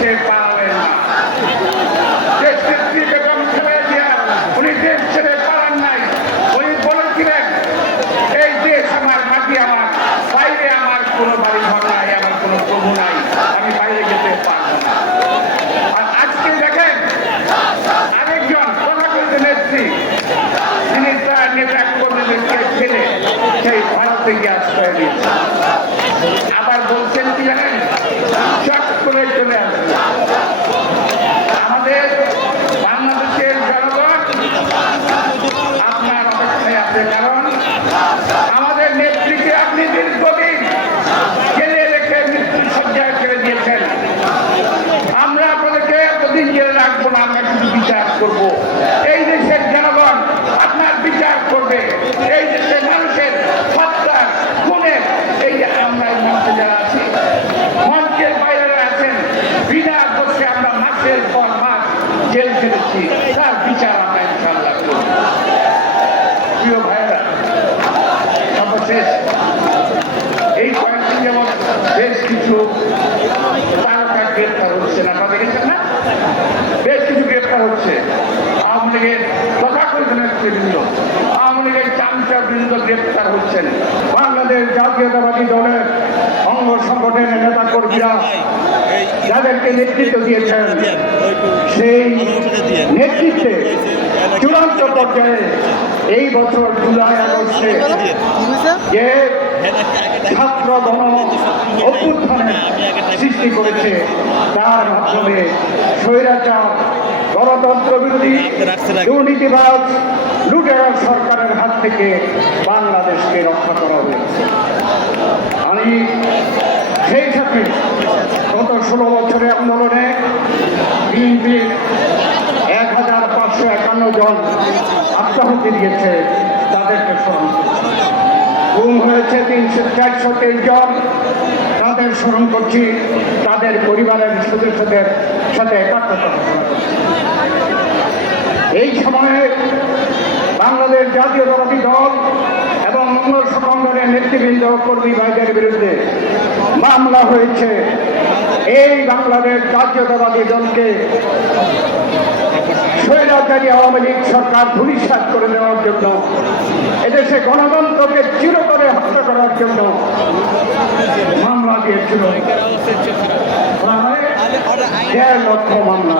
দেশে পালাবেন না দেশকে ছেড়ে দিয়া উনি দেশ ছেড়ে পালান নাই উনি বলেছিলেন এই দেশ আমার আমার, বাইরে আমার কোনো ঘর নাই, আমার কোনো প্রভু নাই, আমি বাইরে যেতে পারব আজকে দেখেন, আরেকজন কথা বলতে তিনি তার নেতা সেই ভারতে গিয়ে আশ্রয় করব। এই দেশের জনগণ আপনার বিচার করবে। এই দেশের মানুষের হত্যা খুনের এই যে আমরা মঞ্চে যারা আছি, মঞ্চের বাইরে আছেন, বিনা দোষে আমরা মাসের পর মাস জেল খেটেছি। তার বিচার আমরা ইনশাল্লাহ করব। প্রিয় ভাইয়েরা, সর্বশেষ এই কয়েকদিন যেমন বেশ কিছু তারকা গ্রেপ্তার হচ্ছে না আপনারা দেখেছেন না বেশ কিছু গ্রেপ্তার হচ্ছে আওয়ামী লীগের তথাকথিত নেতৃবৃন্দ আওয়ামী লীগের বৃন্দ গ্রেপ্তার হচ্ছেন। বাংলাদেশ জাতীয়তাবাদী দলের অঙ্গ সংগঠনের নেতা কর্মীরা যাদেরকে নেতৃত্ব দিয়েছেন, সেই নেতৃত্বে চূড়ান্ত পর্যায়ে এই বছর জুলাই আগস্টে যে ছাত্র অভ্যুত্থানের সৃষ্টি করেছে, তার মাধ্যমে স্বৈরাচার গণতন্ত্র বিরোধী দুর্নীতিবাজ লুটেরা সরকারের হাত থেকে বাংলাদেশকে রক্ষা করা হয়েছে। আমি সেই সাথে গত ষোলো বছরের আন্দোলনে বিএনপির এক হাজার পাঁচশো একান্ন জন আত্মাহুতি দিয়েছে তাদেরকে স্মরণ করছি। গুম হয়েছে তিনশো চারশো তেইশ জন। তাদের স্মরণ করছি তাদের পরিবারের সদস্যদের সাথে একাত্মতা ঘোষণা করছি। সময়ে বাংলাদেশ জাতীয়তাবাদী দল এবং অঙ্গ সংগঠনের নেতৃবৃন্দ কর্মী ভাইদের বিরুদ্ধে মামলা হয়েছে। এই বাংলাদেশ জাতীয়তাবাদী দলকে স্বৈরাচারী আওয়ামী লীগ সরকার ধূলিসাৎ করে দেওয়ার জন্য, এদেশে গণতন্ত্রকে চিরতরে হত্যা করার জন্য মামলা দিয়েছিল। দেড় লক্ষ মামলা।